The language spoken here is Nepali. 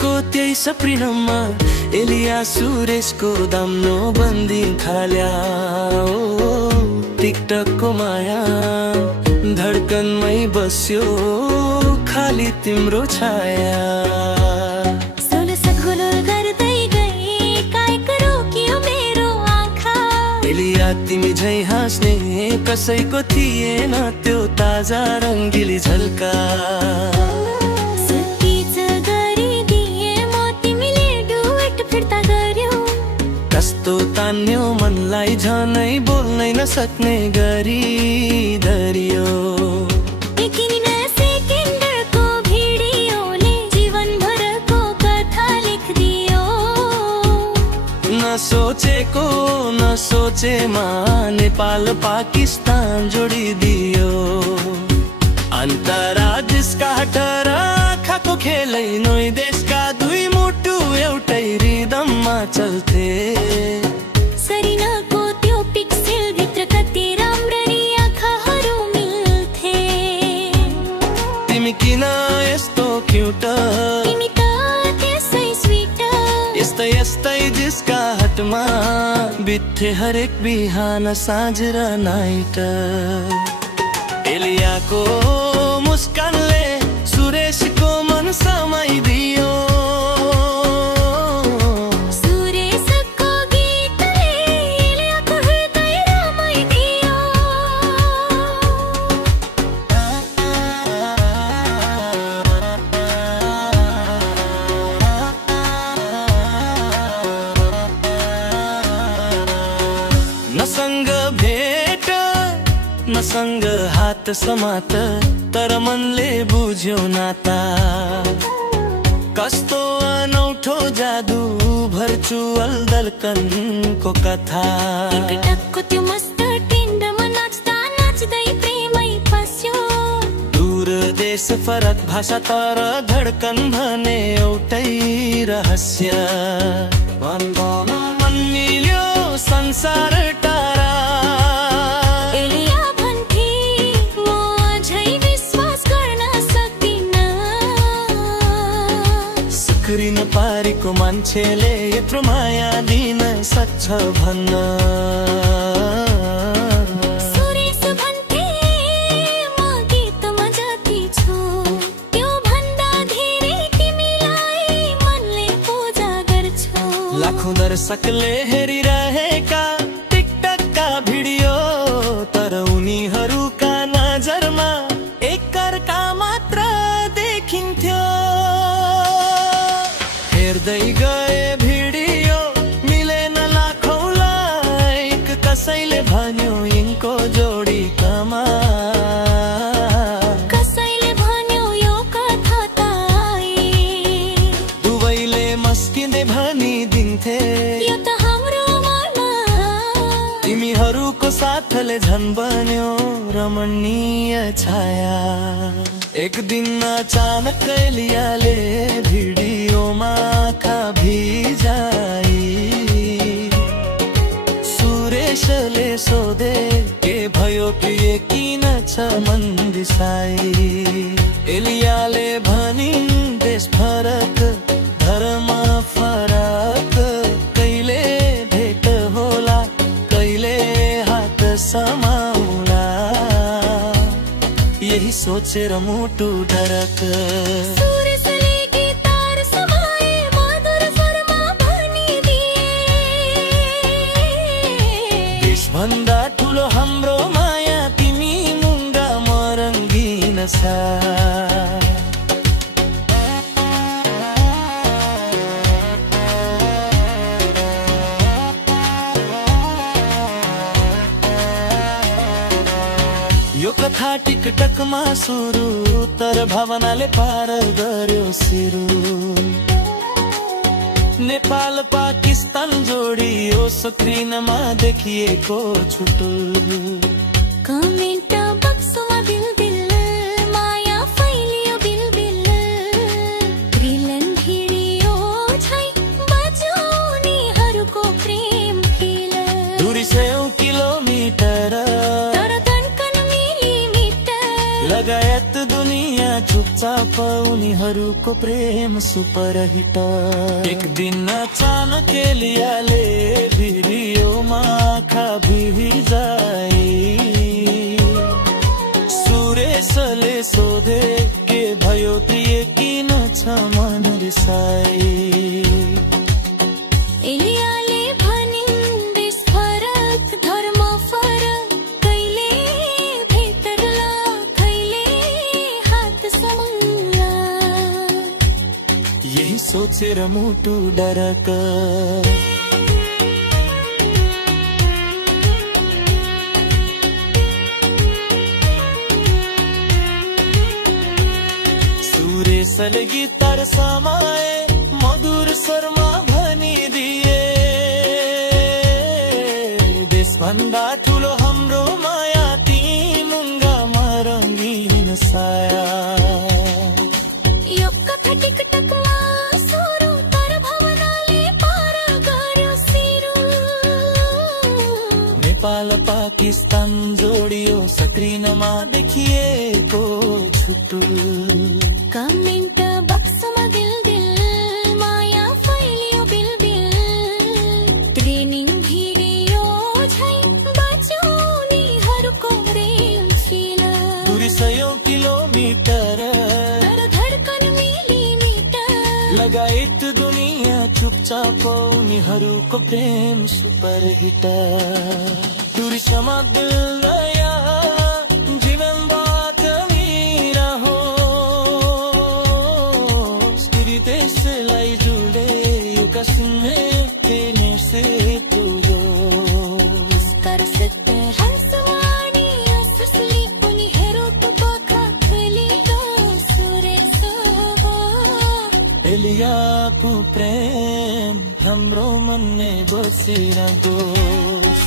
को त्यही सप्रिनमा एलिया सुरेशको दाम्नो बन्दी थाल्या। टिकटकको माया धड्कनमै बस्यो खाली तिम्रो छाया। एलिया तिमी झै हाँस्ने कसैको थिएन त्यो ताजा रङ्गिली झल्का। कस्तो तान्यो मनलाई झनै बोल्नै नसक्ने गरी दरियो। सोचेको नसोचेमा नेपाल पाकिस्तान जोडिदियो। अन्तरा जिसका हटर आँखाको खेलै नोई देशका दुई मुटु एउटै रिदममा चल्थे। सरिनाको त्यो पिक्सेल भित्र कति राम्ररी आँखाहरू मिल्थे। तिमी किन यस्तो क्युट, तिमी त त्यसै स्वीट। यस्तै यस्तै जिसका हटमा बित्थे हरेक बिहान साँझ र नाइट। एलियाको मुस्कानले सुरेशको मन समाइदियो। सुरेशको गीतले एलियाको हृदय रमाइदियो। नसँग भेट नसँग हात समात तर मनले बुझ्यो नाता। कस्तो अनौठो जादु भर्चुअल दल्कनको कथा। टिकटकको त्यो मस्त टिन्डमा नाच्दा नाच्दै प्रेमै पस्यो। दूर देश फरक भाषा तर धड्कन भने एउटै रहस्य। मन मिल्यो संसार टारा। एलिया भन्थे म अझै विश्वास गर्न सक्दिनँ। सुक्रिन पारेको मान्छेले यत्रो माया दिन सक्छ भन्न। सुरेश भन्थे म गीतमा जति छु त्यो भन्दा धेरै तिमीलाई मनले पूजा गर्छु। लाखौं दर्शकले हेरिरहेका टिकटकका भिडियो तर उनीहरूका नजरमा एकअर्का मात्र देखिन्थ्यो। हेर्दै गए भिडियो मिलेन लाखौं लाइक। कसैले भन्यो यिनको जोडी कमाल। कसैले भन्यो यो कथा ताई। दुवैले मस्किँदै भनिदिन्थे यो त हाम्रो मनमा। तिमीहरूको साथले झन् बन्यो रमणीय छाया। एक दिन अचानक एलियाले भिडियोमा आँखा भिजाई। सुरेशले सोधे के भयो प्रिय किन छ मन दिसाई। एलियाले भनिन् देश फरक धर्म फरक। कहिले भेट होला कहिले हात समाउला। यही सोचेर मुटु डरक। सुरेशले गिटार समाए मधुर स्वरमा भनिदिए। देशभन्दा ठुलो हाम्रो माया तिमी मुङ्गा म रङ्गिन सा। यो कथा टिकटकमा सुरु तर भावनाले पार गर्यो सिरु। नेपाल पाकिस्तान जोडियो स्क्रिनमा देखिएको छुटु। कमेन्ट बक्समा बिल माया फैलियो बिल। रिलन भिडियो छै बज्यो उनीहरूको प्रेम खेल। दूरी 100 किलोमिटर तर धड्कन मिलिमिटर। लगायत दुनिया चुपचाप उनीहरूको प्रेम सुपरहिट। एक दिन अचानक एलियाले भिडियोमा आँखा भिजाए। सुरेशले सोधे के भयो प्रिय किन छ मन रिसाए। एलियाले भनिन् देश फरक धर्म फरक, कहिले भित्रला कहिले हात समुला। यही सोचेर मुटु डरक। सुरेशले गिटार समाए मधुर स्वरमा भनिदिए। देशभन्दा ठुलो हाम्रो माया तिमुङ्गामा रङ्गीन साया। यो कथा टिकटकमा सुरु तर भावनाले पार गर्यो सिरु। नेपाल पाकिस्तान जोडियो स्क्रिनमा देखिएको छुट्टु। कमेन्ट बक्समा दिल दिल माया फैलियो बिल बिल। ट्रेनिङ भिडियो झै बाँच्यो उनीहरूको रेलफिल। दूरी 100 किलोमिटर तर धड्कन मिलिमिटर। लगायत दुनिया चुपचाप उनीहरूको प्रेम सुपरहिट। दूरी क्षमा दिल नया जीवनबाट मेरा हो। त्यसलाई जुडे यो कसिमे तेने से तुरो। कर सकते हर समानी असली उनीहरूको पखा खुलिदो सुरेश हो। एलियाको प्रेम हाम्रो मनले बसिरहोस्।